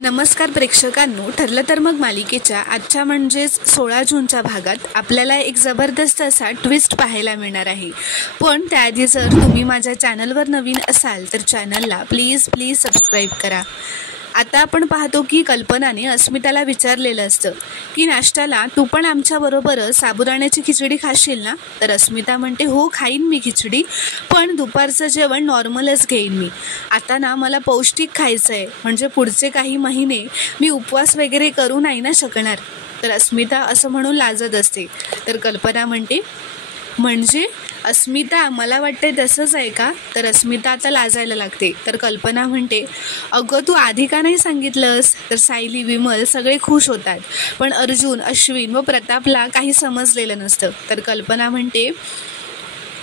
नमस्कार प्रेक्षकांनो, ठरलं तर मग मालिकेच्या आजच्या म्हणजेच 16 जूनच्या भागात आपल्याला एक जबरदस्त असा ट्विस्ट पाहायला मिळणार आहे. पण त्याआधी जर तुम्ही माझ्या चॅनलवर नवीन असाल तर चॅनलला प्लीज सबस्क्राईब करा. आता आपण पाहतो की कल्पनाने अस्मिताला विचारलेलं असतं की नाश्त्याला तू पण आमच्याबरोबर साबुदाण्याची खिचडी खाशील ना. तर अस्मिता म्हणते हो खाईन मी खिचडी, पण दुपारचं जेवण नॉर्मलच घेईन मी. आता ना मला पौष्टिक खायचं आहे, म्हणजे पुढचे काही महिने मी उपवास वगैरे करू नाही ना शकणार. तर अस्मिता असं म्हणून लाजत असते. तर कल्पना म्हणते म्हणजे अस्मिता मला वाटते तसंच आहे का. तर अस्मिता आता लाजायला लागते. तर कल्पना म्हणते अगं तू आधी का नाही सांगितलंस. तर सायली विमल सगळे खुश होतात, पण अर्जुन अश्विन व प्रतापला काही समजलेलं नसतं. तर कल्पना म्हणते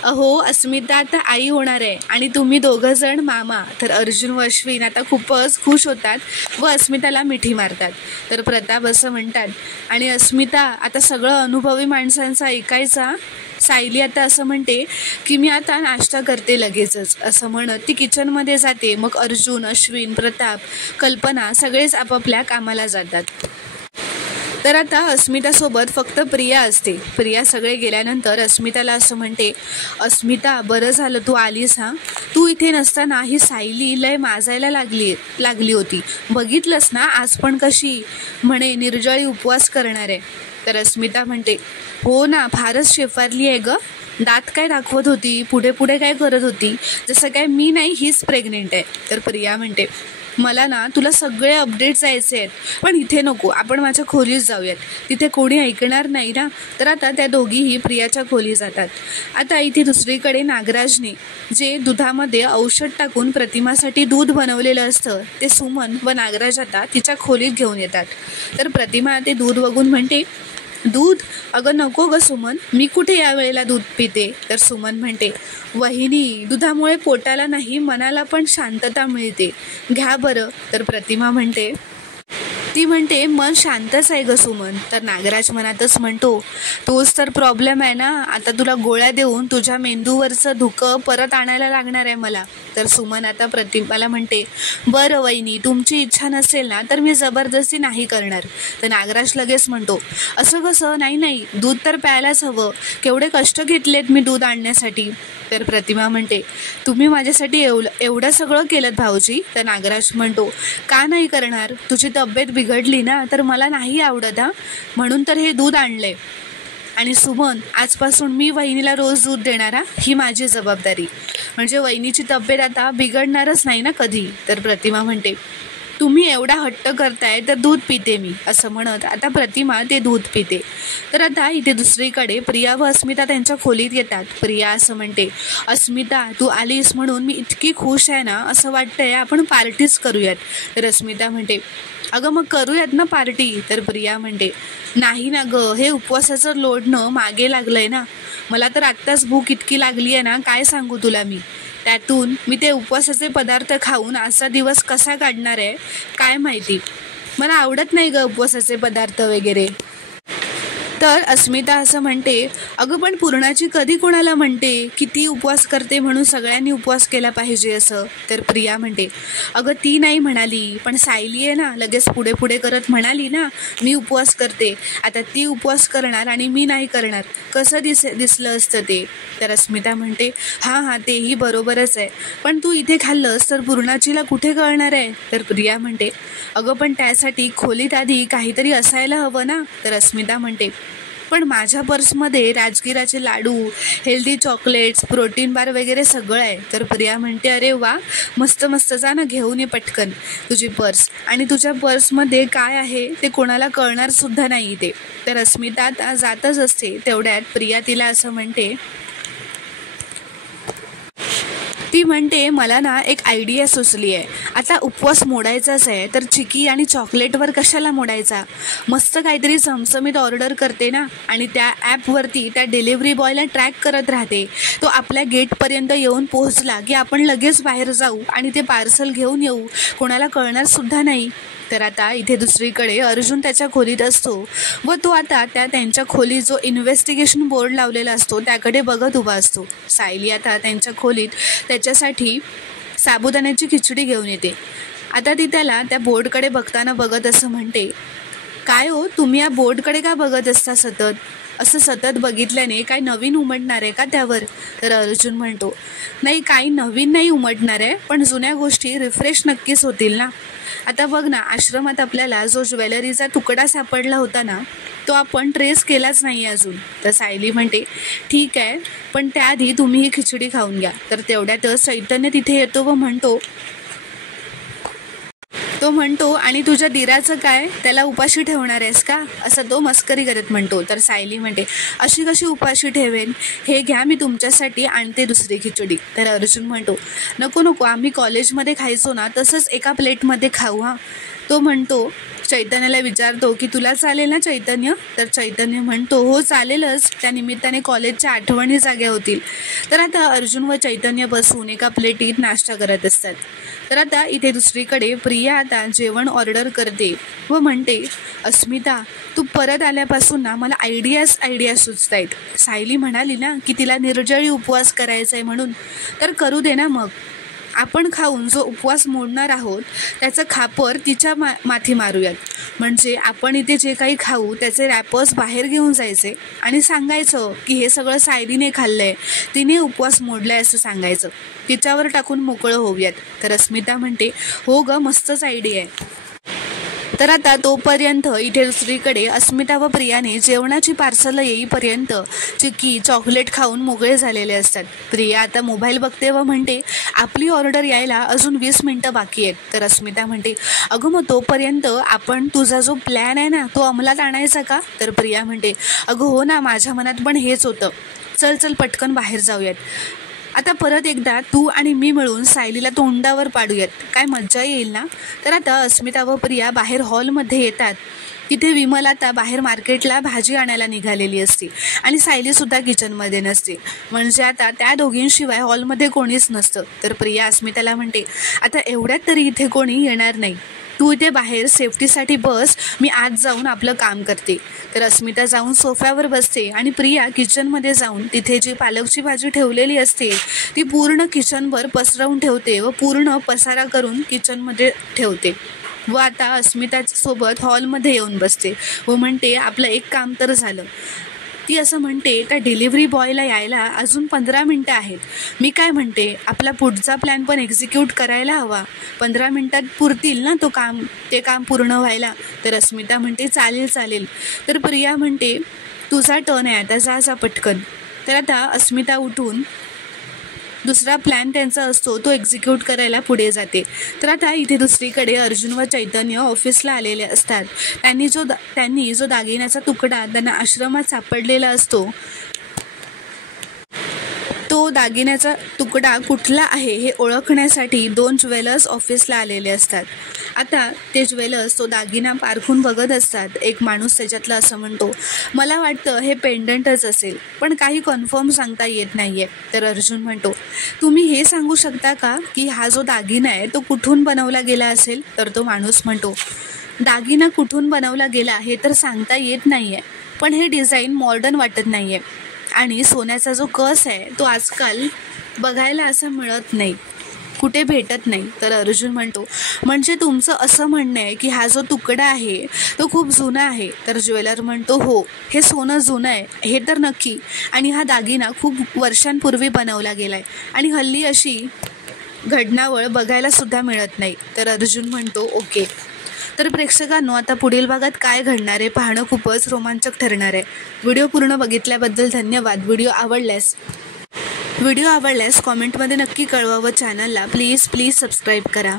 अहो अस्मिता आता आई होणार आहे आणि तुम्ही दोघं जण मामा. तर अर्जुन व अश्विन आता खूपच खुश होतात व अस्मिताला मिठी मारतात. तर प्रताप असं म्हणतात आणि अस्मिता आता सगळं अनुभवी माणसांचा ऐकायचा. सायली आता असं म्हणते की मी आता नाश्ता करते लगेचच. असं म्हणत ती किचनमध्ये जाते. मग अर्जुन अश्विन प्रताप कल्पना सगळेच आपापल्या कामाला जातात. तर आता अस्मितासोबत फक्त प्रिया असते. प्रिया सगळे गेल्यानंतर अस्मिताला असं म्हणते अस्मिता बरं झालं तू आलीस. तू इथे नसताना ही सायली लय माजायला लागली होती. बघितलंस ना आज पण कशी म्हणे निर्जळी उपवास करणार आहे. तर अस्मिता म्हणते हो ना फारच शेफारली आहे ग. दात काय दाखवत होती, पुढे काय करत होती, जसं काय मी नाही हीच प्रेग्नेंट आहे. तर प्रिया म्हणते मला ना तुला सगळे अपडेट्स द्यायचे आहेत, पण इथे नको, आपण माझ्या खोलीत जाऊयात, तिथे कोणी ऐकणार नाही ना. तर आता त्या दोघीही प्रियाच्या खोली जातात. आता इथे दुसरीकडे नागराजने जे दुधामध्ये औषध टाकून प्रतिमासाठी दूध बनवलेलं असतं ते सुमन व नागराज आता तिच्या खोलीत घेऊन येतात. तर प्रतिमा ते दूध बघून म्हणते दूध अगं नको ग सुमन, मी कुठे या वेळेला दूध पिते. तर सुमन म्हणते वहिनी दुधामुळे पोटाला नाही मनाला पण शांतता मिळते, घ्या बरं. तर प्रतिमा म्हणते मन शांतच आहे ग सुमन. तर नागराज मनातच म्हणतो तोच तर प्रॉब्लेम आहे ना, आता तुला गोळ्या देऊन तुझ्या मेंदूवरचं धुकं परत आणायला लागणार आहे मला. तर सुमन आता प्रतिमाला म्हणते बरं वहिनी तुमची इच्छा नसेल ना तर मी जबरदस्ती नाही करणार. तर नागराज लगेच म्हणतो असं कसं, नाही दूध तर प्यायलाच हवं, केवढे कष्ट घेतलेत मी दूध आणण्यासाठी. तर प्रतिमा म्हणते तुम्ही माझ्यासाठी एवढं सगळं केलं भाऊजी. तर नागराज म्हणतो का नाही करणार, तुझी तब्येत बिघडली ना तर मला नाही आवडत म्हणून तर हे दूध आणलंय. आणि सुमन आजपासून मी वहिनीला रोज दूध देणार ही माझी जबाबदारी, म्हणजे वहिनीची तब्येत आता बिघडणारच नाही ना कधी. तर प्रतिमा म्हणते तुम्ही एवढा हट्ट करताय तर दूध पिते मी. असं म्हणत आता प्रतिमा ते दूध पिते. तर आता इथे दुसरीकडे प्रिया व अस्मिता त्यांच्या खोलीत येतात. प्रिया असं म्हणते अस्मिता तू आलीस म्हणून मी इतकी खुश आहे ना, असं वाटतंय आपण पार्टीच करूयात. तर अस्मिता म्हणते अगं मग करूयात ना पार्टी. तर प्रिया म्हणते नाही ना ग, हे उपवासाचं लोडणं मागे लागलंय ना, मला तर आत्ताच भूक इतकी लागली आहे ना काय सांगू तुला मी. त्यातून मी ते उपवासाचे पदार्थ खाऊन आजचा दिवस कसा काढणार आहे काय माहिती, मला आवडत नाही ग उपवासाचे पदार्थ वगैरे. तर अस्मिता असं म्हणते अगं पण पूर्णाची कधी कोणाला म्हणते की ती उपवास करते म्हणून सगळ्यांनी उपवास केला पाहिजे असं. तर प्रिया म्हणते अगं ती नाही म्हणाली, पण सायली आहे ना लगेच पुढे करत म्हणाली ना मी उपवास करते. आता ती उपवास करणार आणि मी नाही करणार, कसं दिसलं असतं ते. तर अस्मिता म्हणते हां तेही बरोबरच आहे, पण तू इथे खाल्लंस तर पूर्णाचीला कुठे कळणार आहे. तर प्रिया म्हणते अगं पण त्यासाठी खोलीत आधी काहीतरी असायला हवं ना. तर अस्मिता म्हणते पण माझ्या पर्समध्ये राजगिराचे लाडू, हेल्दी चॉकलेट्स, प्रोटीन बार वगैरे सगळं आहे. तर प्रिया म्हणते अरे वा मस्त जा ना, घेऊन ये पटकन तुझी पर्स, आणि तुझ्या पर्समध्ये काय आहे ते कोणाला कळणार सुद्धा नाही ते. तर अस्मिता आता जातच असते. तेवढ्यात प्रिया तिला असं म्हणते मला ना एक आयडिया सुचली आहे, आता उपवास मोडायचाच आहे तर चिकी आणि चॉकलेटवर कशाला मोडायचा, मस्त काहीतरी चमचमीत ऑर्डर करते ना आणि त्या ॲपवरती त्या डिलिव्हरी बॉयला ट्रॅक करत राहते, तो आपल्या गेटपर्यंत येऊन पोहोचला की आपण लगेच बाहेर जाऊ आणि ते पार्सल घेऊन येऊ, कोणाला कळणार सुद्धा नाही. तर आता इथे दुसरीकडे अर्जुन त्याच्या खोलीत असतो व तो आता त्यांच्या खोलीत जो इन्व्हेस्टिगेशन बोर्ड लावलेला असतो त्याकडे बघत उभा असतो. सायली आता त्यांच्या खोलीत त्याच्यासाठी साबुदाण्याची खिचडी घेऊन येते आता ती त्याला त्या बोर्डकडे बघताना बघत असं म्हणते, काय हो तुम्ही या बोर्डकडे का बघत असता सतत? असं सतत बघितल्याने काय नवीन उमटणार आहे का त्यावर? तर अर्जुन म्हणतो, नाही काही नवीन नाही उमटणार आहे, पण जुन्या गोष्टी रिफ्रेश नक्कीच होतील ना. आता बघ ना, आश्रमात आपल्याला जो ज्वेलरीचा तुकडा सापडला होता ना, तो आपण ट्रेस केलाच नाही अजून. तर सायली म्हणते, ठीक आहे, पण त्याआधी तुम्ही ही खिचडी खाऊन घ्या. तर तेवढ्यातच चैतन्य तिथे येतो व म्हणतो, आणि तुझ्या दिराचं काय, त्याला उपाशी ठेवणार आहेस का, असं तो मस्करी करत म्हणतो. तर सायली म्हणते, अशी कशी उपाशी ठेवेन, हे घ्या मी तुमच्यासाठी आणते दुसरी खिचडी. तर अर्जुन म्हणतो, नको आम्ही कॉलेजमध्ये खायचो ना तसंच एका प्लेटमध्ये खाऊ हां. तो म्हणतो, चैतन्याला विचारतो की तुला चालेल ना चैतन्य? तर चैतन्य म्हणतो, हो चालेलच, त्या निमित्ताने कॉलेजच्या आठवणी जाग्या होतील. तर आता अर्जुन व चैतन्य बसून एका प्लेटीत नाश्ता करत असतात. तर आता इथे दुसरीकडे प्रिया आता जेवण ऑर्डर करते व म्हणते, अस्मिता तू परत आल्यापासून ना मला आयडिया सुचत आहेत. सायली म्हणाली ना की तिला निर्जळी उपवास करायचा आहे म्हणून, तर करू दे ना मग. आपण खाऊन जो उपवास मोडणार आहोत त्याचं खापर तिच्या माथी मारूयात. म्हणजे आपण इथे जे काही खाऊ त्याचे रॅपर्स बाहेर घेऊन जायचे आणि सांगायचं की हे सगळं सायलीने खाल्लंय, तिने उपवास मोडलाय असं सांगायचं. तिच्यावर टाकून मोकळं होऊयात. तर अस्मिता म्हणते, हो ग, मस्तच आयडिया आहे. तर आता तोपर्यंत इथे दुसरीकडे अस्मिता व प्रियाने जेवणाची पार्सल येईपर्यंत चिक्की चॉकलेट खाऊन मोकळे झालेले असतात. प्रिया आता मोबाईल बघते व म्हणते, आपली ऑर्डर यायला अजून 20 मिनिटं बाकी आहेत. तर अस्मिता म्हणते, अगं मग तोपर्यंत आपण तुझा जो प्लॅन आहे ना तो अंमलात आणायचा का? तर प्रिया म्हणते, अगं हो ना, माझ्या मनात पण हेच होतं, चल पटकन बाहेर जाऊयात. आता परत एकदा तू आणि मी मिळून सायलीला तोंडावर पाडूयात, काय मज्जा येईल ना. तर आता अस्मिता व प्रिया बाहेर हॉलमध्ये येतात. तिथे विमल आता बाहेर मार्केटला भाजी आणायला निघालेली असते आणि सायलीसुद्धा किचनमध्ये नसते. म्हणजे आता त्या दोघींशिवाय हॉलमध्ये कोणीच नसतं. तर प्रिया अस्मिताला म्हणते, आता एवढ्यात तरी इथे कोणी येणार नाही, तू इथे बाहेर सेफ्टीसाठी बस, मी आत जाऊन आपलं काम करते. तर अस्मिता जाऊन सोफ्यावर बसते आणि प्रिया किचनमध्ये जाऊन तिथे जी पालकची भाजी ठेवलेली असते ती पूर्ण किचनवर पसरवून ठेवते व पूर्ण पसारा करून किचनमध्ये ठेवते. व आता अस्मितासोबत हॉलमध्ये येऊन बसते व म्हणते, आपलं एक काम तर झालं. ती असं म्हणते, त्या डिलिव्हरी बॉयला यायला अजून 15 मिनटं आहेत. मी काय म्हणते, आपला पुढचा प्लॅन पण एक्झिक्यूट करायला हवा. 15 मिनटात पुरतील ना ते काम पूर्ण व्हायला? तर अस्मिता म्हणते, चालेल. तर प्रिया म्हणते, तुझा टर्न आहे आता, जा पटकन. तर आता अस्मिता उठून दुसरा प्लॅन त्यांचा असतो तो एक्झिक्यूट करायला पुढे जाते. तर आता इथे दुसरीकडे अर्जुन व चैतन्य ऑफिसला आलेले असतात. त्यांनी जो दागिन्याचा तुकडा त्यांना आश्रमात सापडलेला असतो, तो दागिन्याचा तुकडा कुठला आहे हे ओळखण्यासाठी 2 ज्वेलर्स ऑफिसला आलेले असतात. आता ते ज्वेलर्स तो दागिना पारखून बघत असतात. एक माणूस त्याच्यातला असं म्हणतो, मला वाटतं हे पेंडंटच असेल, पण काही कन्फर्म सांगता येत नाहीये. तर अर्जुन म्हणतो, तुम्ही हे सांगू शकता का की हा जो दागिना आहे तो कुठून बनवला गेला असेल? तर तो माणूस म्हणतो, दागिना कुठून बनवला गेला हे तर सांगता येत नाहीये, पण हे डिझाईन मॉडर्न वाटत नाहीये आणि सोन्याचा जो कस आहे तो आजकाल बघायला असं मिळत नाही, कुठे भेटत नाही. तर अर्जुन म्हणतो, म्हणजे तुमचं असं म्हणणं आहे की हा जो तुकडा आहे तो खूप जुना आहे? तर ज्वेलर म्हणतो, हो, हे सोनं जुनं आहे हे तर नक्की, आणि हा दागिना खूप वर्षांपूर्वी बनवला गेला आहे आणि हल्ली अशी घडणावळ बघायला सुद्धा मिळत नाही. तर अर्जुन म्हणतो, ओके. तर प्रेक्षकांनो, आता पुढील भागात काय घडणार आहे पाहणं खूपच रोमांचक ठरणार आहे. व्हिडिओ पूर्ण बघितल्याबद्दल धन्यवाद. व्हिडिओ आवडल्यास कॉमेंटमध्ये नक्की कळवा व चॅनलला प्लीज सबस्क्राईब करा.